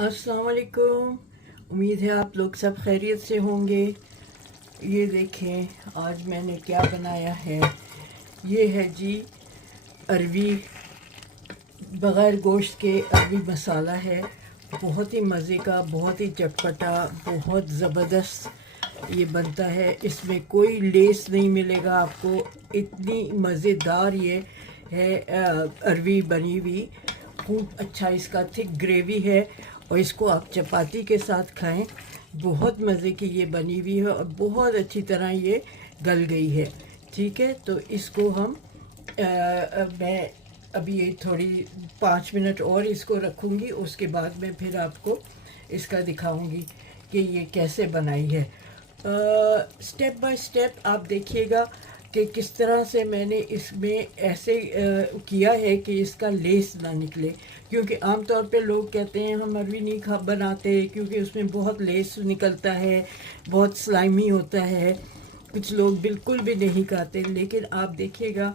अस्सलाम वालेकुम। उम्मीद है आप लोग सब खैरियत से होंगे। ये देखें आज मैंने क्या बनाया है। ये है जी अरवी, बग़ैर गोश्त के अरवी मसाला है। बहुत ही मज़े का, बहुत ही चटपटा, बहुत ज़बरदस्त ये बनता है। इसमें कोई लेस नहीं मिलेगा आपको, इतनी मज़ेदार ये है अरवी बनी हुई। खूब अच्छा इसका थिक ग्रेवी है और इसको आप चपाती के साथ खाएं। बहुत मज़े की ये बनी हुई है और बहुत अच्छी तरह ये गल गई है। ठीक है, तो इसको हम मैं अभी ये थोड़ी 5 मिनट और इसको रखूँगी। उसके बाद मैं फिर आपको इसका दिखाऊंगी कि ये कैसे बनाई है। स्टेप बाय स्टेप आप देखिएगा कि किस तरह से मैंने इसमें ऐसे किया है कि इसका लेस ना निकले। क्योंकि आम तौर पे लोग कहते हैं हम अरवी नहीं बनाते क्योंकि उसमें बहुत लेस निकलता है, बहुत स्लाइमी होता है। कुछ लोग बिल्कुल भी नहीं खाते, लेकिन आप देखिएगा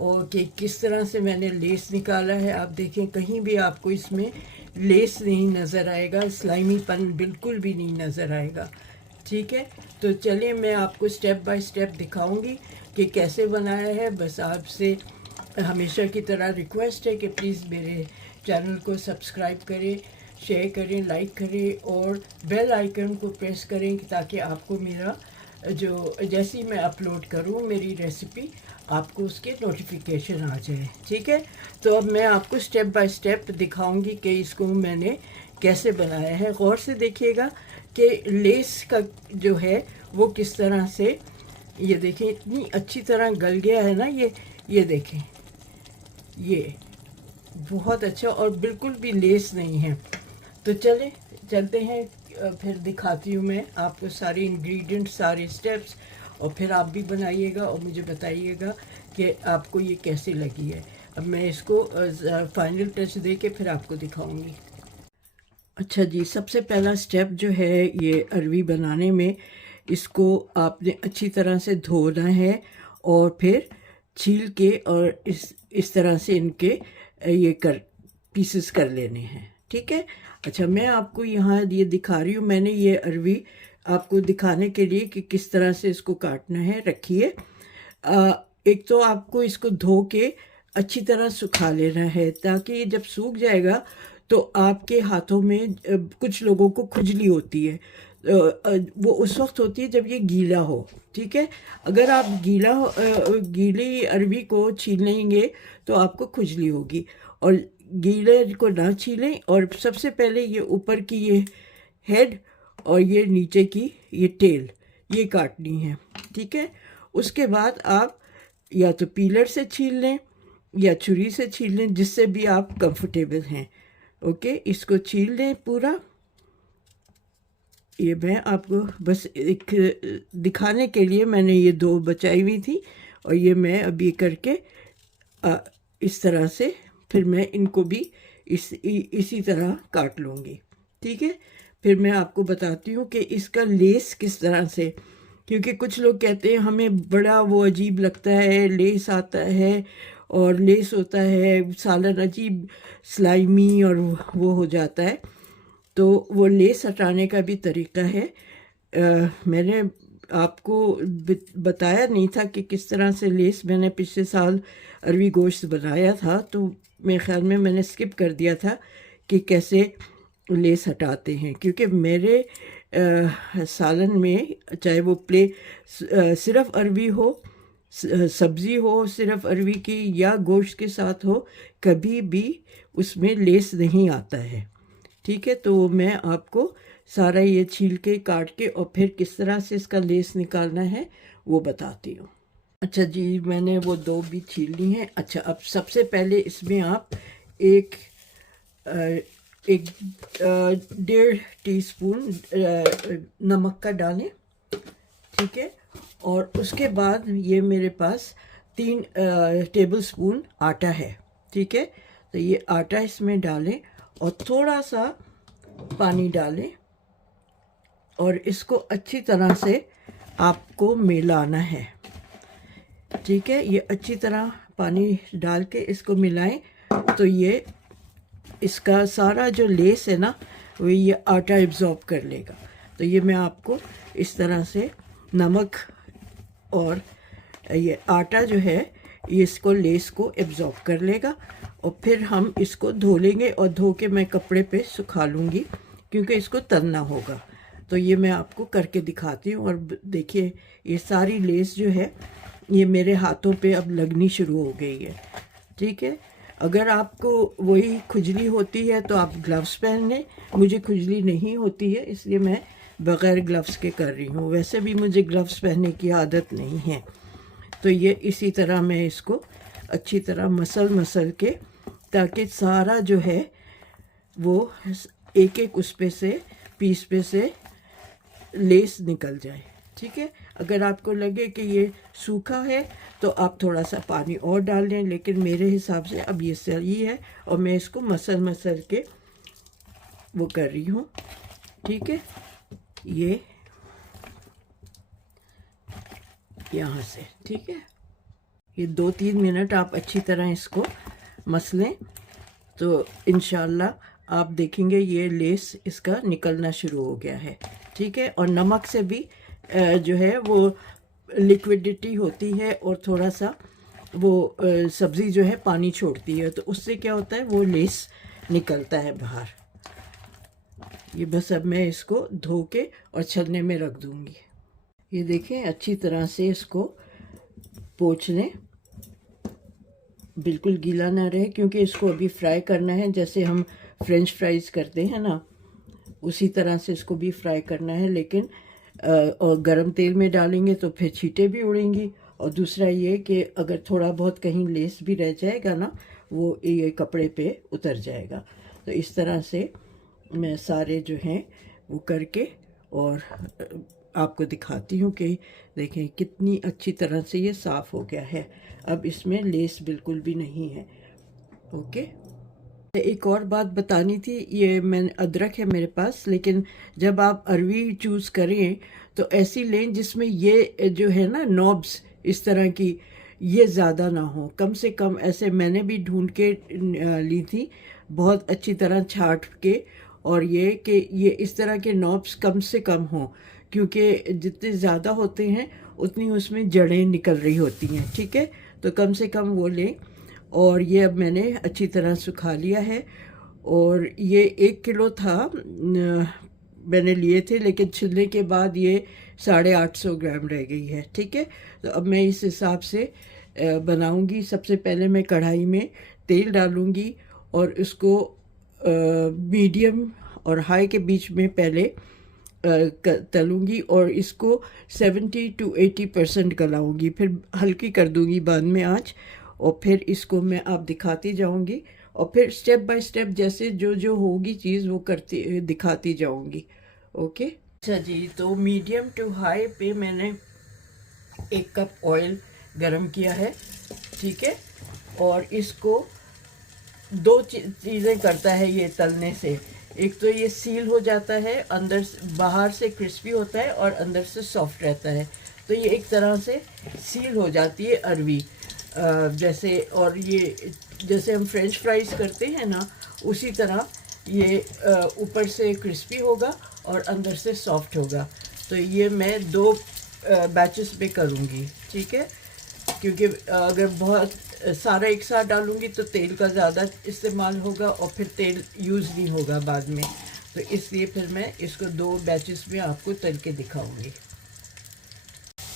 और कि किस तरह से मैंने लेस निकाला है। आप देखें कहीं भी आपको इसमें लेस नहीं नज़र आएगा, स्लाइमीपन बिल्कुल भी नहीं नज़र आएगा। ठीक है, तो चलिए मैं आपको स्टेप बाय स्टेप दिखाऊंगी कि कैसे बनाया है। बस आपसे हमेशा की तरह रिक्वेस्ट है कि प्लीज़ मेरे चैनल को सब्सक्राइब करें, शेयर करें, लाइक करें और बेल आइकन को प्रेस करें ताकि आपको मेरा जो जैसे ही मैं अपलोड करूं मेरी रेसिपी आपको उसके नोटिफिकेशन आ जाए। ठीक है, तो अब मैं आपको स्टेप बाय स्टेप दिखाऊंगी कि इसको मैंने कैसे बनाया है। गौर से देखिएगा कि लेस का जो है वो किस तरह से, ये देखें इतनी अच्छी तरह गल गया है ना ये देखें, ये बहुत अच्छा और बिल्कुल भी लेस नहीं है। तो चलते हैं, फिर दिखाती हूँ मैं आपको सारे इंग्रेडिएंट, सारे स्टेप्स, और फिर आप भी बनाइएगा और मुझे बताइएगा कि आपको ये कैसे लगी है। अब मैं इसको फाइनल टच दे के फिर आपको दिखाऊंगी। अच्छा जी, सबसे पहला स्टेप जो है ये अरवी बनाने में, इसको आपने अच्छी तरह से धोना है और फिर छील के और इस तरह से इनके ये पीसेस कर लेने हैं। ठीक है, अच्छा मैं आपको यहाँ ये दिखा रही हूँ। मैंने ये अरवी आपको दिखाने के लिए कि किस तरह से इसको काटना है रखिए। एक तो आपको इसको धो के अच्छी तरह सुखा लेना है ताकि जब सूख जाएगा तो आपके हाथों में, कुछ लोगों को खुजली होती है, वो उस वक्त होती है जब ये गीला हो। ठीक है, अगर आप गीली अरवी को छीलेंगे तो आपको खुजली होगी, और गीले को ना छीलें। और सबसे पहले ये ऊपर की ये हेड और ये नीचे की ये टेल ये काटनी है। ठीक है, उसके बाद आप या तो पीलर से छील लें या छुरी से छील लें, जिससे भी आप कंफर्टेबल हैं। ओके, इसको छील लें पूरा। ये मैं आपको बस एक दिखाने के लिए मैंने ये दो बचाई हुई थी, और ये मैं अभी करके इस तरह से फिर मैं इनको भी इसी तरह काट लूँगी। ठीक है, फिर मैं आपको बताती हूँ कि इसका लेस किस तरह से, क्योंकि कुछ लोग कहते हैं हमें बड़ा वो अजीब लगता है, लेस आता है और लेस होता है, सालन अजीब स्लाइमी और वो हो जाता है। तो वो लेस हटाने का भी तरीका है। मैंने आपको बताया नहीं था कि किस तरह से लेस, मैंने पिछले साल अरवी गोश्त बनाया था तो मेरे ख्याल में मैंने स्किप कर दिया था कि कैसे लेस हटाते हैं। क्योंकि मेरे सालन में चाहे वो सिर्फ अरवी हो, सब्ज़ी हो सिर्फ अरवी की, या गोश्त के साथ हो, कभी भी उसमें लेस नहीं आता है। ठीक है, तो मैं आपको सारा ये छील के काट के और फिर किस तरह से इसका लेस निकालना है वो बताती हूँ। अच्छा जी, मैंने वो दो भी छील ली हैं। अच्छा, अब सबसे पहले इसमें आप एक 1.5 टीस्पून नमक का डालें। ठीक है, और उसके बाद ये मेरे पास 3 टेबलस्पून आटा है। ठीक है, तो ये आटा इसमें डालें और थोड़ा सा पानी डालें और इसको अच्छी तरह से आपको मिलाना है। ठीक है, ये अच्छी तरह पानी डाल के इसको मिलाएं तो ये इसका सारा जो लेस है ना वो ये आटा एब्जॉर्ब कर लेगा। तो ये मैं आपको इस तरह से नमक और ये आटा जो है ये इसको लेस को एब्जॉर्ब कर लेगा, और फिर हम इसको धो लेंगे और धो के मैं कपड़े पे सुखा लूँगी क्योंकि इसको तलना होगा। तो ये मैं आपको करके दिखाती हूँ। और देखिए ये सारी लेस जो है ये मेरे हाथों पे अब लगनी शुरू हो गई है। ठीक है, अगर आपको वही खुजली होती है तो आप ग्लव्स पहन लें। मुझे खुजली नहीं होती है इसलिए मैं बग़ैर ग्लव्स के कर रही हूँ। वैसे भी मुझे ग्लव्स पहनने की आदत नहीं है। तो ये इसी तरह मैं इसको अच्छी तरह मसल के, ताकि सारा जो है वो एक एक उस पे से पीस पे से लेस निकल जाए। ठीक है, अगर आपको लगे कि ये सूखा है तो आप थोड़ा सा पानी और डाल लें, लेकिन मेरे हिसाब से अब ये सही है और मैं इसको मसल के वो कर रही हूँ। ठीक है, ये यहाँ से, ठीक है, ये 2-3 मिनट आप अच्छी तरह इसको मसलें तो इंशाल्लाह आप देखेंगे ये लेस इसका निकलना शुरू हो गया है। ठीक है, और नमक से भी जो है वो लिक्विडिटी होती है और थोड़ा सा वो सब्ज़ी जो है पानी छोड़ती है, तो उससे क्या होता है वो लेस निकलता है बाहर। ये बस अब मैं इसको धो के और छलने में रख दूँगी। ये देखें अच्छी तरह से इसको पोंछ लें, बिल्कुल गीला ना रहे, क्योंकि इसको अभी फ्राई करना है। जैसे हम फ्रेंच फ्राइज़ करते हैं ना, उसी तरह से इसको भी फ्राई करना है, लेकिन और गरम तेल में डालेंगे तो फिर छींटे भी उड़ेंगी। और दूसरा ये कि अगर थोड़ा बहुत कहीं लेस भी रह जाएगा ना, वो ये कपड़े पे उतर जाएगा। तो इस तरह से मैं सारे जो हैं वो करके और आपको दिखाती हूँ कि देखें कितनी अच्छी तरह से ये साफ़ हो गया है। अब इसमें लेस बिल्कुल भी नहीं है। ओके, एक और बात बतानी थी, ये मैंने अदरक है मेरे पास, लेकिन जब आप अरवी चूज़ करें तो ऐसी लें जिसमें ये जो है ना नॉब्स इस तरह की ये ज़्यादा ना हो, कम से कम। ऐसे मैंने भी ढूंढ के ली थी बहुत अच्छी तरह छाट के, और ये कि ये इस तरह के नॉब्स कम से कम हों, क्योंकि जितने ज़्यादा होते हैं उतनी उसमें जड़ें निकल रही होती हैं। ठीक है, तो कम से कम वो लें। और ये अब मैंने अच्छी तरह सुखा लिया है, और ये 1 किलो था मैंने लिए थे, लेकिन छिलने के बाद ये 850 ग्राम रह गई है। ठीक है, तो अब मैं इस हिसाब से बनाऊंगी। सबसे पहले मैं कढ़ाई में तेल डालूंगी और इसको मीडियम और हाई के बीच में पहले तलूंगी, और इसको 70 to 80% गलाऊंगी, फिर हल्की कर दूंगी बाद में आँच, और फिर इसको मैं आप दिखाती जाऊंगी, और फिर स्टेप बाय स्टेप जैसे जो जो होगी चीज़ वो करती दिखाती जाऊंगी। ओके, अच्छा जी, तो मीडियम टू हाई पे मैंने 1 कप ऑयल गरम किया है। ठीक है, और इसको 2 चीज़ें करता है ये तलने से। एक तो ये सील हो जाता है, अंदर बाहर से क्रिस्पी होता है और अंदर से सॉफ्ट रहता है। तो ये एक तरह से सील हो जाती है अरवी जैसे, और ये जैसे हम फ्रेंच फ्राइज करते हैं ना, उसी तरह ये ऊपर से क्रिस्पी होगा और अंदर से सॉफ्ट होगा। तो ये मैं 2 बैचेस में करूँगी। ठीक है, क्योंकि अगर बहुत सारा एक साथ डालूँगी तो तेल का ज़्यादा इस्तेमाल होगा और फिर तेल यूज़ नहीं होगा बाद में। तो इसलिए फिर मैं इसको 2 बैचेस में आपको तल के दिखाऊँगी।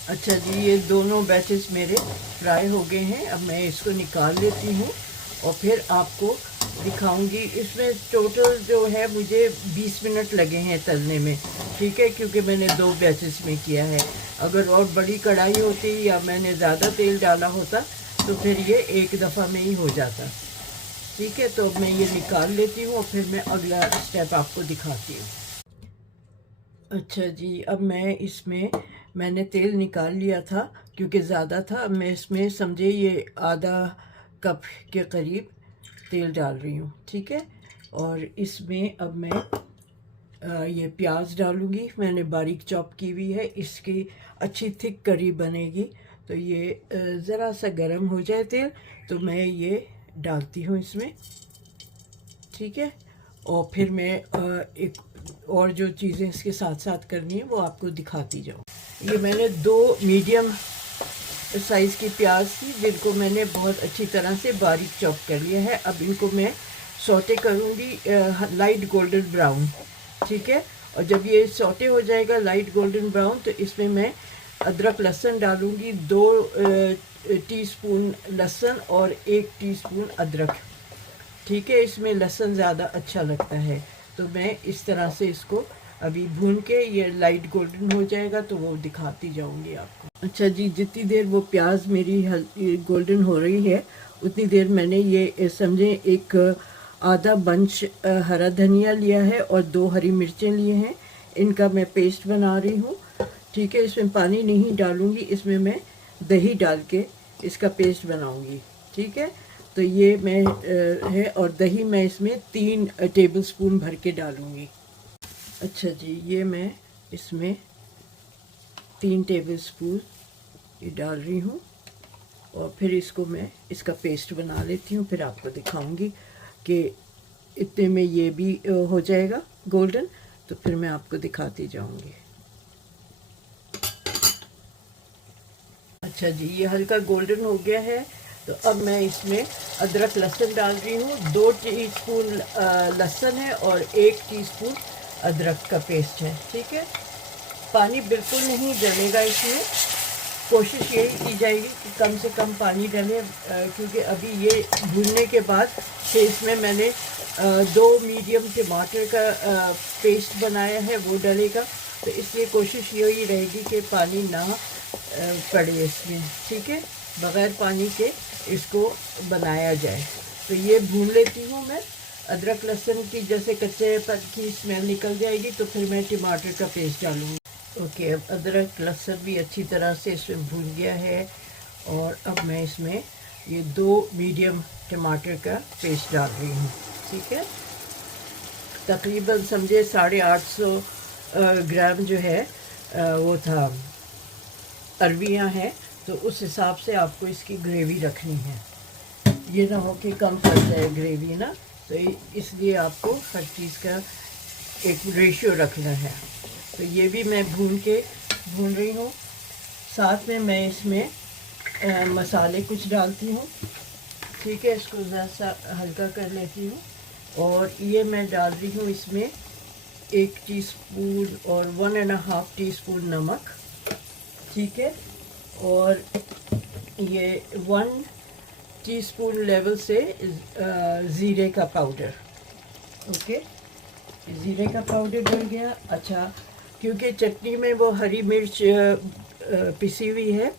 अच्छा जी, ये दोनों बैचेस मेरे फ्राई हो गए हैं। अब मैं इसको निकाल लेती हूँ और फिर आपको दिखाऊंगी। इसमें टोटल जो है मुझे 20 मिनट लगे हैं तलने में। ठीक है, क्योंकि मैंने 2 बैचेस में किया है। अगर और बड़ी कढ़ाई होती या मैंने ज़्यादा तेल डाला होता तो फिर ये एक दफ़ा में ही हो जाता। ठीक है, तो मैं ये निकाल लेती हूँ और फिर मैं अगला स्टेप आपको दिखाती हूँ। अच्छा जी, अब मैंने तेल निकाल लिया था क्योंकि ज़्यादा था। अब मैं इसमें समझे ये आधा कप के करीब तेल डाल रही हूँ। ठीक है, और इसमें अब मैं ये प्याज डालूँगी। मैंने बारीक चॉप की हुई है, इसकी अच्छी थिक करी बनेगी। तो ये ज़रा सा गर्म हो जाए तेल तो मैं ये डालती हूँ इसमें। ठीक है, और फिर मैं एक और जो चीज़ें इसके साथ साथ करनी है वो आपको दिखाती जाऊँ। ये मैंने 2 मीडियम साइज़ की प्याज थी जिनको मैंने बहुत अच्छी तरह से बारीक चॉप कर लिया है। अब इनको मैं सौटे करूँगी लाइट गोल्डन ब्राउन, ठीक है। और जब ये सौटे हो जाएगा लाइट गोल्डन ब्राउन तो इसमें मैं अदरक लहसुन डालूँगी। 2 टीस्पून लहसुन और 1 टीस्पून अदरक, ठीक है। इसमें लहसुन ज़्यादा अच्छा लगता है, तो मैं इस तरह से इसको अभी भून के ये लाइट गोल्डन हो जाएगा तो वो दिखाती जाऊंगी आपको। अच्छा जी, जितनी देर वो प्याज मेरी गोल्डन हो रही है उतनी देर मैंने ये समझे एक आधा बंच हरा धनिया लिया है और 2 हरी मिर्चें लिए हैं। इनका मैं पेस्ट बना रही हूँ, ठीक है। इसमें पानी नहीं डालूंगी, इसमें मैं दही डाल के इसका पेस्ट बनाऊंगी, ठीक है। तो ये मैं है, और दही मैं इसमें 3 टेबलस्पून भर के डालूंगी। अच्छा जी, ये मैं इसमें 3 टेबलस्पून ये डाल रही हूँ और फिर इसको मैं इसका पेस्ट बना लेती हूँ। फिर आपको दिखाऊंगी कि इतने में ये भी हो जाएगा गोल्डन, तो फिर मैं आपको दिखाती जाऊंगी। अच्छा जी, ये हल्का गोल्डन हो गया है, तो अब मैं इसमें अदरक लहसुन डाल रही हूँ। 2 टीस्पून लहसुन है और 1 टीस्पून अदरक का पेस्ट है, ठीक है। पानी बिल्कुल नहीं डलेगा इसमें, कोशिश यही की जाएगी कि कम से कम पानी डले, क्योंकि अभी ये भूनने के बाद फिर इसमें मैंने 2 मीडियम टमाटर का पेस्ट बनाया है, वो डलेगा। तो इसलिए कोशिश यही रहेगी कि पानी ना पड़े इसमें, ठीक है। बग़ैर पानी के इसको बनाया जाए। तो ये भून लेती हूँ मैं। अदरक लहसुन की जैसे कच्चेपन की स्मेल निकल जाएगी तो फिर मैं टमाटर का पेस्ट डालूँगी। ओके, अब अदरक लहसुन भी अच्छी तरह से इसमें भून गया है और अब मैं इसमें ये 2 मीडियम टमाटर का पेस्ट डाल रही हूँ, ठीक है। तकरीबन समझे 850 ग्राम जो है वो था अरवियाँ हैं, तो उस हिसाब से आपको इसकी ग्रेवी रखनी है। ये ना हो कि कम पड़ जाए ग्रेवी ना, तो इसलिए आपको हर चीज़ का एक रेशियो रखना है। तो ये भी मैं भून रही हूँ। साथ में मैं इसमें मसाले कुछ डालती हूँ, ठीक है। इसको ज़रा सा हल्का कर लेती हूँ और ये मैं डाल रही हूँ इसमें 1 टीस्पून और 1.5 टीस्पून नमक, ठीक है। और ये 1 टीस्पून लेवल से ज़ीरे का पाउडर, ओके। ज़ीरे का पाउडर डल गया। अच्छा, क्योंकि चटनी में वो हरी मिर्च पिसी हुई है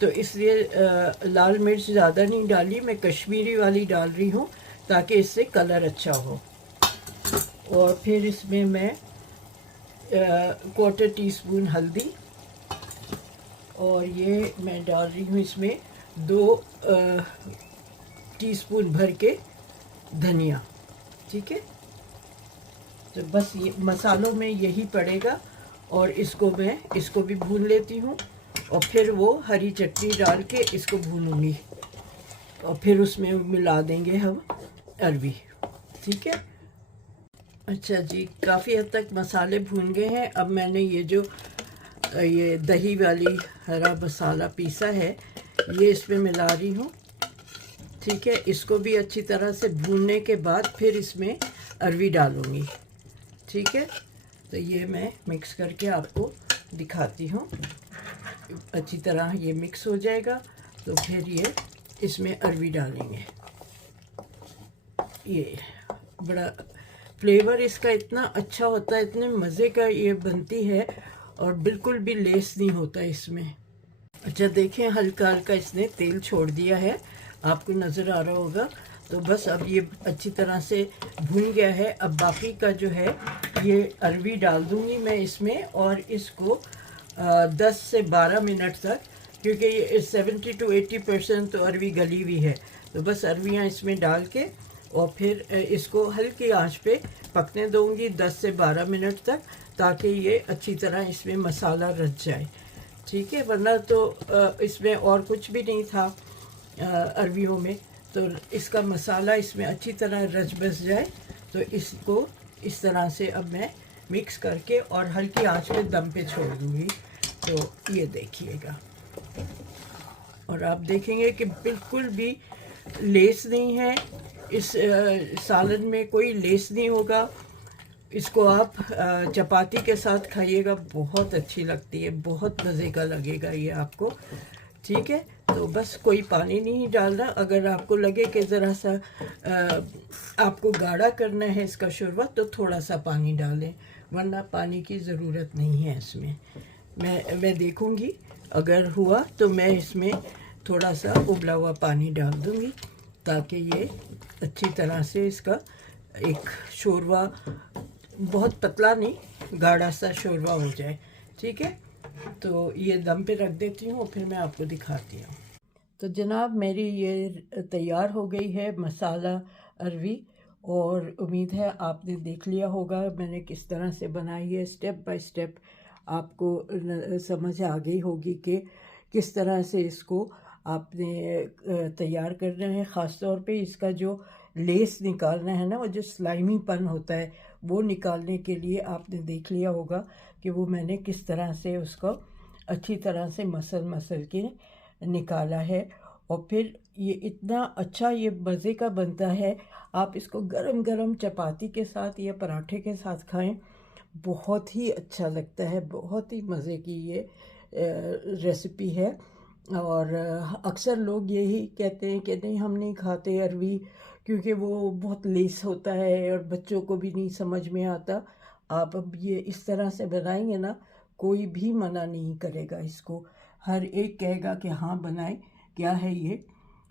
तो इसलिए लाल मिर्च ज़्यादा नहीं डाली, मैं कश्मीरी वाली डाल रही हूँ ताकि इससे कलर अच्छा हो। और फिर इसमें मैं 1/4 टीस्पून हल्दी और ये मैं डाल रही हूँ इसमें 2 टीस्पून भर के धनिया, ठीक है। तो बस ये मसालों में यही पड़ेगा और इसको भी भून लेती हूँ और फिर वो हरी चटनी डाल के इसको भूनूंगी और फिर उसमें मिला देंगे हम अरवी, ठीक है। अच्छा जी, काफ़ी हद तक मसाले भून गए हैं। अब मैंने ये दही वाली हरा मसाला पीसा है ये इसमें मिला रही हूँ, ठीक है। इसको भी अच्छी तरह से भूनने के बाद फिर इसमें अरवी डालूँगी, ठीक है। तो ये मैं मिक्स करके आपको दिखाती हूँ। अच्छी तरह ये मिक्स हो जाएगा तो फिर ये इसमें अरवी डालेंगे। ये बड़ा फ्लेवर इसका इतना अच्छा होता है, इतने मज़े का ये बनती है और बिल्कुल भी लेस नहीं होता इसमें। अच्छा देखें, हल्का हल्का इसने तेल छोड़ दिया है, आपको नज़र आ रहा होगा। तो बस अब ये अच्छी तरह से भुन गया है। अब बाकी का जो है ये अरवी डाल दूंगी मैं इसमें और इसको 10 से 12 मिनट तक, क्योंकि ये 70 to 80% तो अरवी गली हुई है, तो बस अरवियाँ इसमें डाल के और फिर इसको हल्की आंच पे पकने दूंगी 10 से 12 मिनट तक, ताकि ये अच्छी तरह इसमें मसाला रच जाए, ठीक है। वरना तो इसमें और कुछ भी नहीं था अरवियों में, तो इसका मसाला इसमें अच्छी तरह रच बस जाए तो इसको इस तरह से अब मैं मिक्स करके और हल्की आंच पे दम पे छोड़ दूँगी। तो ये देखिएगा, और आप देखेंगे कि बिल्कुल भी लेस नहीं है इस सालन में, कोई लेस नहीं होगा। इसको आप चपाती के साथ खाइएगा, बहुत अच्छी लगती है, बहुत मज़े का लगेगा ये आपको। ठीक है, तो बस कोई पानी नहीं डालना। अगर आपको लगे कि ज़रा सा आपको गाढ़ा करना है इसका शोरबा, तो थोड़ा सा पानी डालें, वरना पानी की ज़रूरत नहीं है इसमें। मैं देखूँगी, अगर हुआ तो मैं इसमें थोड़ा सा उबला हुआ पानी डाल दूँगी, ताकि ये अच्छी तरह से इसका एक शोरबा, बहुत पतला नहीं, गाढ़ा सा शोरबा हो जाए। ठीक है, तो ये दम पे रख देती हूँ, फिर मैं आपको दिखाती हूँ। तो जनाब मेरी ये तैयार हो गई है मसाला अरवी, और उम्मीद है आपने देख लिया होगा मैंने किस तरह से बनाई है। स्टेप बाय स्टेप आपको समझ आ गई होगी कि किस तरह से इसको आपने तैयार करना है। ख़ास तौर पे इसका जो लेस निकालना है ना, वो जो स्लाइमीपन होता है, वो निकालने के लिए आपने देख लिया होगा कि वो मैंने किस तरह से उसको अच्छी तरह से मसल के निकाला है। और फिर ये इतना अच्छा, ये मज़े का बनता है। आप इसको गरम गरम चपाती के साथ या पराठे के साथ खाएं, बहुत ही अच्छा लगता है। बहुत ही मज़े की ये रेसिपी है। और अक्सर लोग यही कहते हैं कि नहीं, हम नहीं खाते अरवी, क्योंकि वो बहुत लेस होता है और बच्चों को भी नहीं समझ में आता। आप अब ये इस तरह से बनाएंगे ना, कोई भी मना नहीं करेगा इसको, हर एक कहेगा कि हाँ बनाएं, क्या है ये,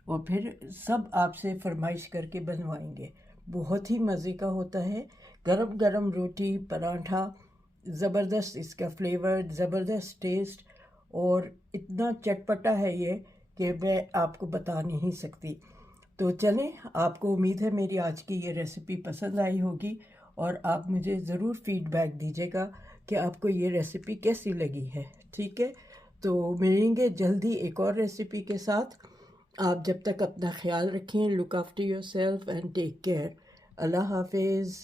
और फिर सब आपसे फरमाइश करके बनवाएंगे। बहुत ही मज़े का होता है। गरम गरम रोटी, पराठा, ज़बरदस्त इसका फ्लेवर, ज़बरदस्त टेस्ट, और इतना चटपटा है ये कि मैं आपको बता नहीं सकती। तो चलें, आपको उम्मीद है मेरी आज की ये रेसिपी पसंद आई होगी, और आप मुझे ज़रूर फीडबैक दीजिएगा कि आपको ये रेसिपी कैसी लगी है। ठीक है, तो मिलेंगे जल्दी एक और रेसिपी के साथ। आप जब तक अपना ख्याल रखें, look after yourself and take care. अल्लाह हाफिज़।